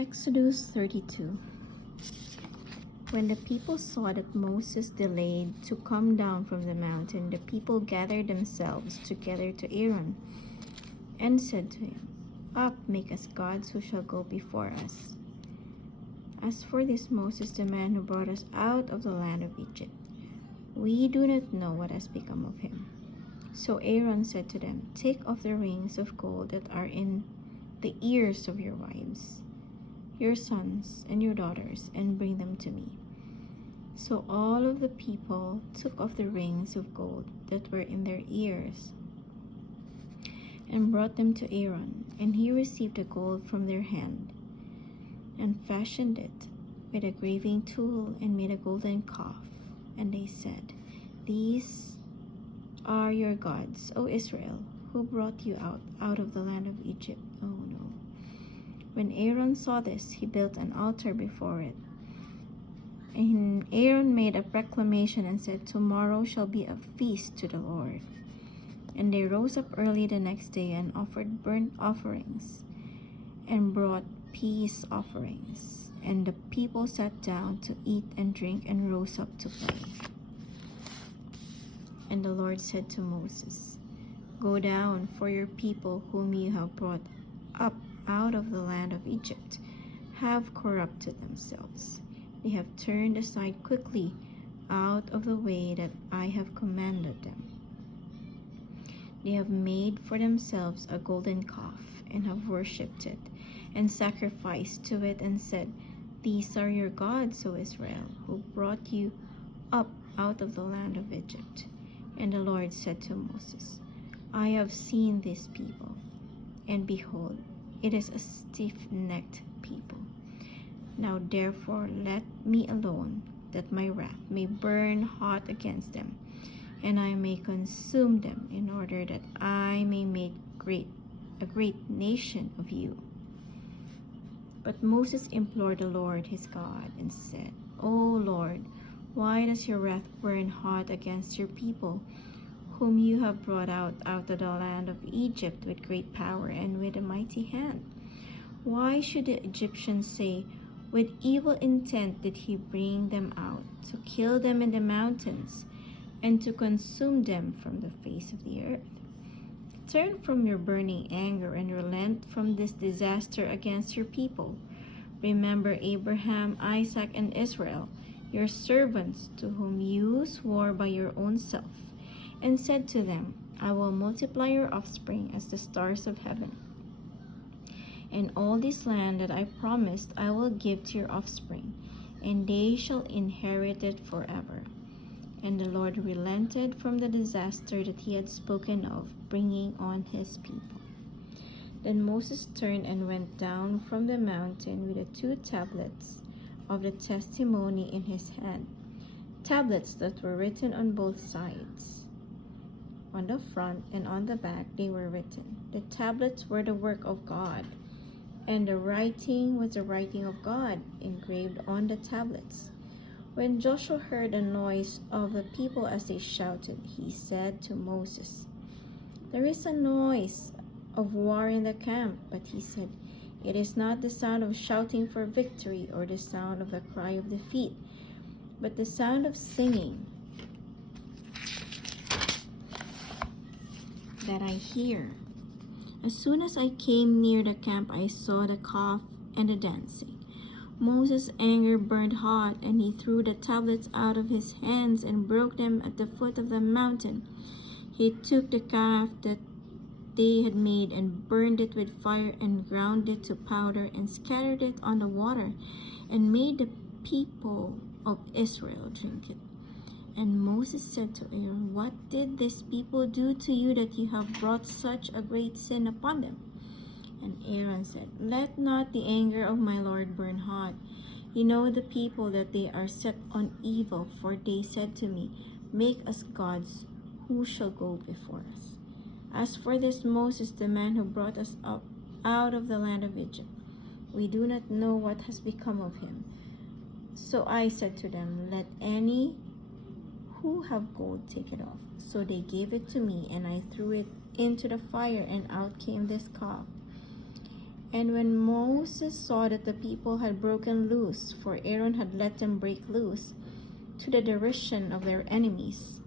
Exodus 32. When the people saw that Moses delayed to come down from the mountain, the people gathered themselves together to Aaron and said to him, "Up, make us gods who shall go before us. As for this Moses, the man who brought us out of the land of Egypt, we do not know what has become of him." So Aaron said to them, "Take off the rings of gold that are in the ears of your wives, your sons and your daughters, and bring them to me." So all of the people took off the rings of gold that were in their ears and brought them to Aaron, and he received the gold from their hand and fashioned it with a graving tool and made a golden calf. And they said, "These are your gods, O Israel, who brought you out of the land of Egypt." Oh no. When Aaron saw this, he built an altar before it. And Aaron made a proclamation and said, "Tomorrow shall be a feast to the Lord." And they rose up early the next day and offered burnt offerings and brought peace offerings. And the people sat down to eat and drink and rose up to play. And the Lord said to Moses, "Go down, for your people whom you have brought up out of the land of Egypt have corrupted themselves. They have turned aside quickly out of the way that I have commanded them. They have made for themselves a golden calf and have worshipped it and sacrificed to it and said, 'These are your gods, O Israel, who brought you up out of the land of Egypt.' And the Lord said to Moses, 'I have seen this people, and behold, it is a stiff-necked people. Now therefore let me alone, that my wrath may burn hot against them, and I may consume them, in order that I may make a great nation of you.' But Moses implored the Lord his God and said, 'O Lord, why does your wrath burn hot against your people, whom you have brought out of the land of Egypt with great power and with a mighty hand? Why should the Egyptians say, with evil intent did he bring them out, to kill them in the mountains and to consume them from the face of the earth? Turn from your burning anger and relent from this disaster against your people. Remember Abraham, Isaac, and Israel, your servants, to whom you swore by your own self, and said to them, I will multiply your offspring as the stars of heaven. And all this land that I promised I will give to your offspring, and they shall inherit it forever.' And the Lord relented from the disaster that he had spoken of, bringing on his people. Then Moses turned and went down from the mountain with the 2 tablets of the testimony in his hand, tablets that were written on both sides. On the front and on the back they were written. The tablets were the work of God, and the writing was the writing of God engraved on the tablets. When Joshua heard the noise of the people as they shouted, he said to Moses, 'There is a noise of war in the camp.' But he said, 'It is not the sound of shouting for victory or the sound of the cry of defeat, but the sound of singing that I hear.' As soon as I came near the camp, I saw the calf and the dancing. Moses' anger burned hot, and he threw the tablets out of his hands and broke them at the foot of the mountain. He took the calf that they had made and burned it with fire and ground it to powder and scattered it on the water and made the people of Israel drink it. And Moses said to Aaron, 'What did this people do to you that you have brought such a great sin upon them?' And Aaron said, 'Let not the anger of my Lord burn hot. You know the people, that they are set on evil, for they said to me, Make us gods who shall go before us. As for this Moses, the man who brought us up out of the land of Egypt, we do not know what has become of him.' So I said to them, 'Let any who have gold take it off.' So they gave it to me, and I threw it into the fire, and out came this calf. And when Moses saw that the people had broken loose, for Aaron had let them break loose, to the derision of their enemies,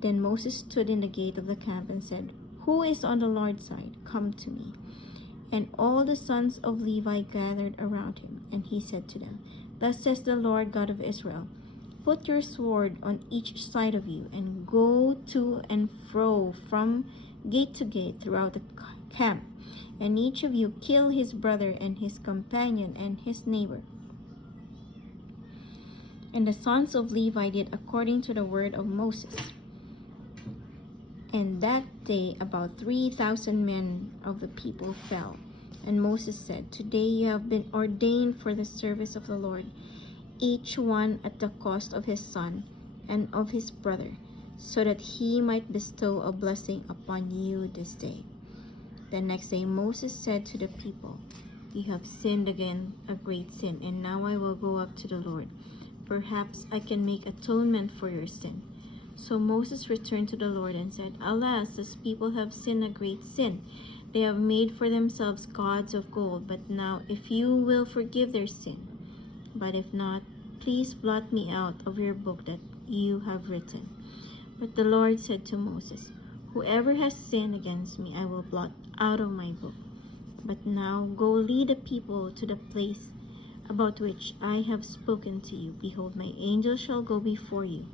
then Moses stood in the gate of the camp and said, "Who is on the Lord's side? Come to me." And all the sons of Levi gathered around him, and he said to them, "Thus says the Lord God of Israel, put your sword on each side of you, and go to and fro from gate to gate throughout the camp, and each of you kill his brother and his companion and his neighbor." And the sons of Levi did according to the word of Moses. And that day about 3,000 men of the people fell. And Moses said, "Today you have been ordained for the service of the Lord, each one at the cost of his son and of his brother, so that he might bestow a blessing upon you this day." The next day Moses said to the people, "You have sinned again a great sin, and now I will go up to the Lord. Perhaps I can make atonement for your sin." So Moses returned to the Lord and said, "Alas, this people have sinned a great sin. They have made for themselves gods of gold. But now, if you will forgive their sin, but if not, please blot me out of your book that you have written." But the Lord said to Moses, "Whoever has sinned against me, I will blot out of my book. But now go lead the people to the place about which I have spoken to you. Behold, my angel shall go before you.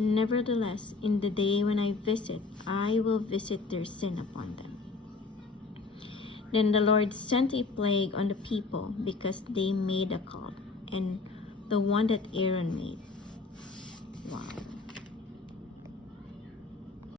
Nevertheless, in the day when I visit, I will visit their sin upon them." Then the Lord sent a plague on the people because they made a calf, and the one that Aaron made. Wow.